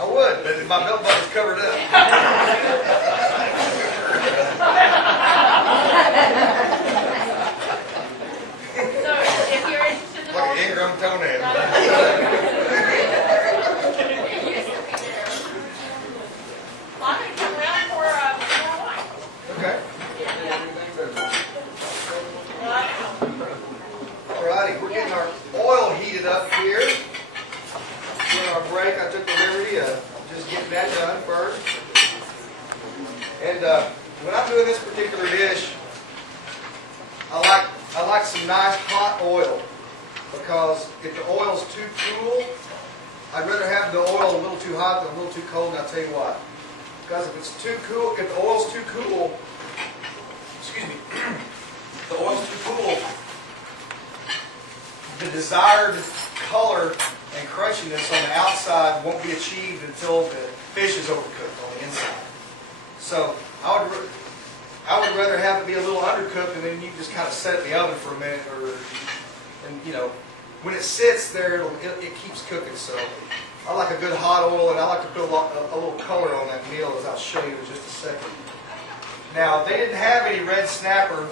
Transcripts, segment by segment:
I would, but my belt buckle's covered up. So if you're interested in Like an ingrown toenail. Well, I'm going to come around for more wine. Okay. Alrighty, we're getting our oil heated up here. During our break, I took the liberty of just getting that done first. And when I'm doing this particular dish, I like some nice hot oil, because if the oil's too cool, I'd rather have the oil a little too hot than a little too cold, and I'll tell you why. Because if it's too cool, if the oil's too cool, excuse me, the oil's too cool, the desired color and crunchiness on the outside won't be achieved until the fish is overcooked on the inside. So I would rather have it be a little undercooked, and then you just kind of set it in the oven for a minute, and you know, when it sits there, it keeps cooking. So I like a good hot oil, and I like to put a little color on that meal, as I'll show you in just a second. Now, they didn't have any red snapper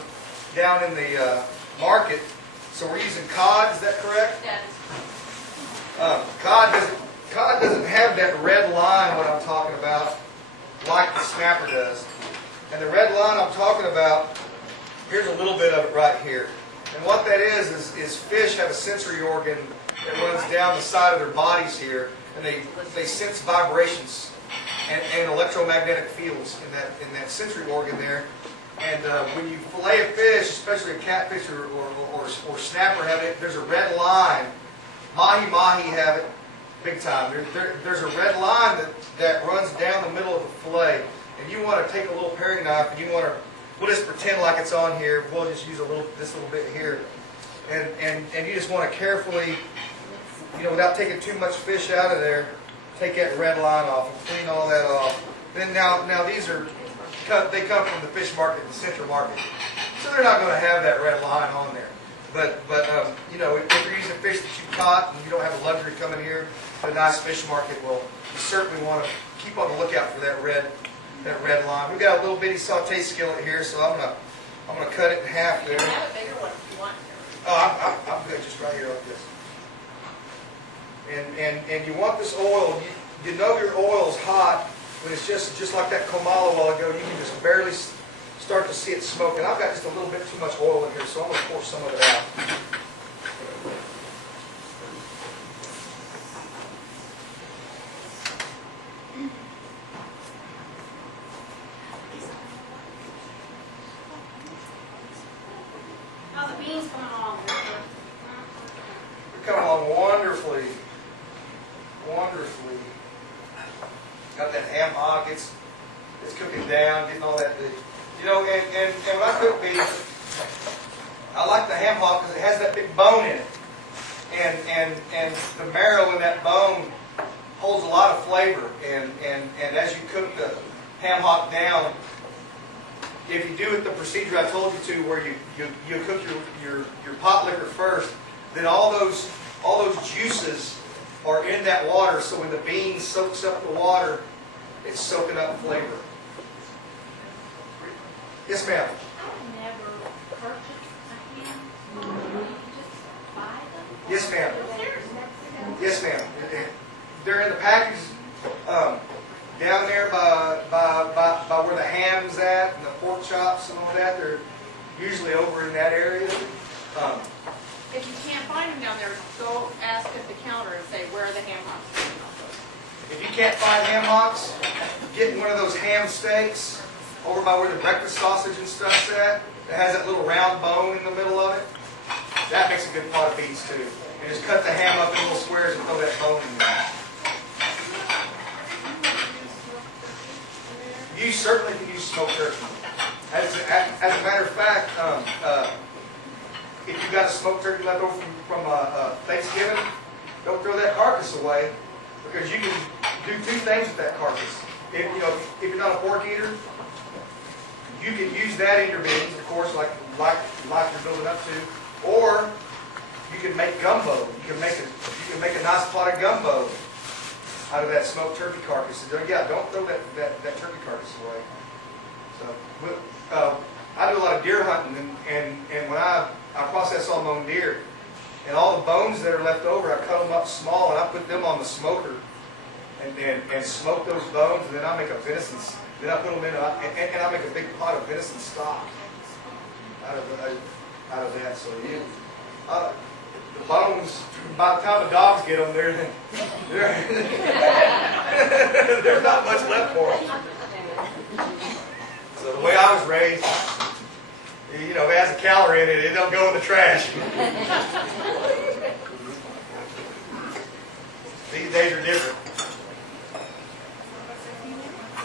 down in the market, so we're using cod. Is that correct? Yes. Cod doesn't have that red line, what I'm talking about, like the snapper does. And the red line I'm talking about, here's a little bit of it right here. And what that is fish have a sensory organ that runs down the side of their bodies here, and they sense vibrations and electromagnetic fields in that sensory organ there. And when you fillet a fish, especially a catfish or snapper, there's a red line. Mahi have it big time. There's a red line that runs down the middle of the fillet, and you want to take a little paring knife, and we'll just pretend like it's on here. We'll just use this little bit here, and you just want to carefully, without taking too much fish out of there, take that red line off and clean all that off. Then now these they come from the fish market, the central market, so they're not going to have that red line on there. But if you're using fish that you caught and you don't have the luxury coming here to a nice fish market, well, you certainly want to keep on the lookout for that red line. We've got a little bitty saute skillet here, so I'm gonna cut it in half there. You can have a bigger one if you want. Oh, I'm good just right here like this. And you want this oil. You know your oil's hot when it's just like that komala a while ago. You can just barely start to see it smoking. I've got just a little bit too much oil in here, so I'm going to pour some of it out. How the beans coming along? They're coming along wonderfully. Wonderfully. Got that ham hock. It's cooking down, getting all that. And when I cook beef, I like the ham hock because it has that big bone in it, and the marrow in that bone holds a lot of flavor. And as you cook the ham hock down, if you do it the procedure I told you to, where you cook your pot liquor first, then all those juices are in that water. So when the bean soaks up the water, it's soaking up flavor. Yes, ma'am. I never purchased a ham. You just buy them? Yes, ma'am. Seriously? Yes, ma'am. They're in the package down there by where the ham's at and the pork chops and all that. They're usually over in that area. If you can't find them down there, go ask at the counter and say, where are the ham hocks? If you can't find ham hocks, get one of those ham steaks over by where the breakfast sausage and stuff's at. That has that little round bone in the middle of it. That makes a good pot of beans too. And just cut the ham up in little squares and throw that bone in there. You certainly can use smoked turkey. As a matter of fact, if you've got a smoked turkey left over from Thanksgiving, don't throw that carcass away, because you can do two things with that carcass. If you're not a pork eater, you can use that in your beans, of course, like you're building up to, or you can make gumbo. You can make a nice pot of gumbo out of that smoked turkey carcass. Yeah, don't throw that turkey carcass away. So, I do a lot of deer hunting, and when I process all my own deer, and all the bones that are left over, I cut them up small and I put them on the smoker, and smoke those bones, and then I make a venison. Then I put them in, and I make a big pot of venison stock out of that. So the bones, by the time the dogs get them, there's not much left for them. So the way I was raised, you know, if it has a calorie in it, it don't go in the trash. These days are different.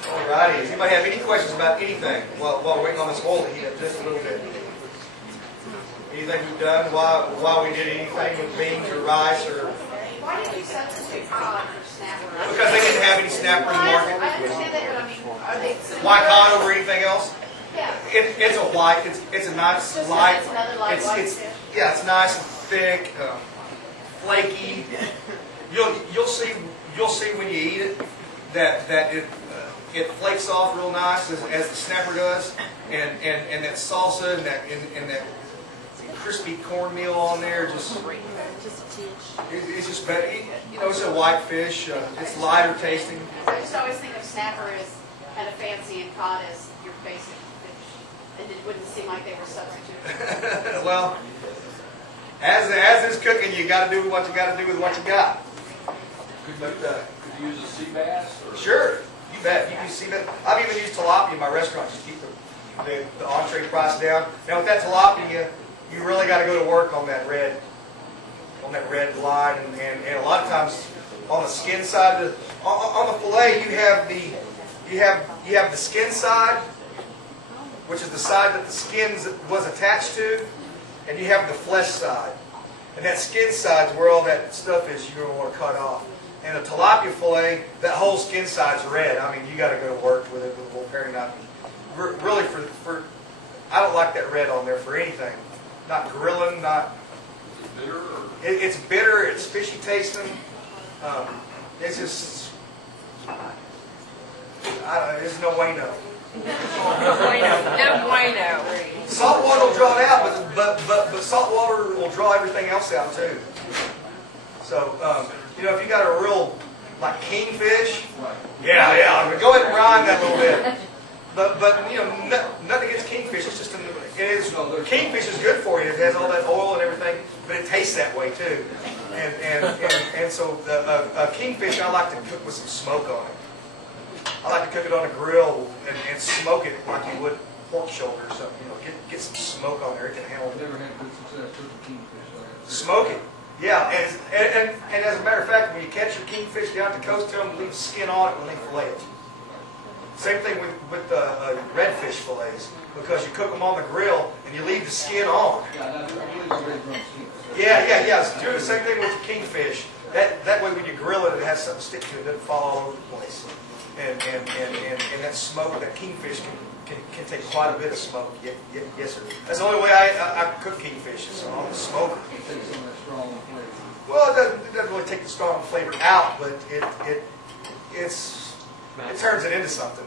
Alrighty, does anybody have any questions about anything while we're waiting on this oil to heat up just a little bit? Anything we've done while we did anything with beans or rice or... Why did you substitute cod for snapper? Because they didn't have any snapper in the market. I understand that, but I mean, are they... Why cod over anything else? Yeah. It's a white. It's a nice light. It's another light white fish. Yeah, it's nice and thick, flaky. You'll see when you eat it that it flakes off real nice as the snapper does, and that salsa and that crispy cornmeal on there just it's just better. You know, it's a white fish. It's lighter tasting. I just always think of snapper as kind of fancy and cod as your basic fish. And it wouldn't seem like they were substituted. Well, as it's cooking, you got to do what you got to do with what you got. Could you use a sea bass? Or? Sure, you bet. You can see that. I've even used tilapia in my restaurant just to keep the entree price down. Now with that tilapia, you really got to go to work on that red line, and a lot of times on the skin side, on the fillet, you have the skin side, which is the side that the skin was attached to, and you have the flesh side. And that skin side is where all that stuff is you're going to want to cut off. And a tilapia fillet, that whole skin side's red. I mean, you got to go to work with it with a little paring knife. Really, I don't like that red on there for anything. Not grilling, not... Is it bitter? Or? It's bitter, it's fishy tasting. It's just... there's no way no. No bueno. Salt water will draw it out, but salt water will draw everything else out too. So, you know, if you got a real, like kingfish, yeah, go ahead and brine that a little bit. But you know, nothing against kingfish. It's just kingfish is good for you. It has all that oil and everything, but it tastes that way too. And so a kingfish, I like to cook with some smoke on it. I like to cook it on a grill and smoke it like you would pork shoulder or something. You know, get some smoke on there. It can handle I've it. never had good success cooking kingfish. Smoke it. Yeah, and as a matter of fact, when you catch your kingfish down at the coast, tell them to leave the skin on it when they fillet it. Same thing with redfish fillets, because you cook them on the grill and you leave the skin on. Yeah. Do the same thing with the kingfish. That way, when you grill it, it has something to stick to it. It doesn't fall all over the place. And that smoke, that kingfish can take quite a bit of smoke. Yes, sir. That's the only way I cook kingfish is on the smoker. It takes some of that strong flavor. Well, it doesn't really take the strong flavor out, but it turns it into something.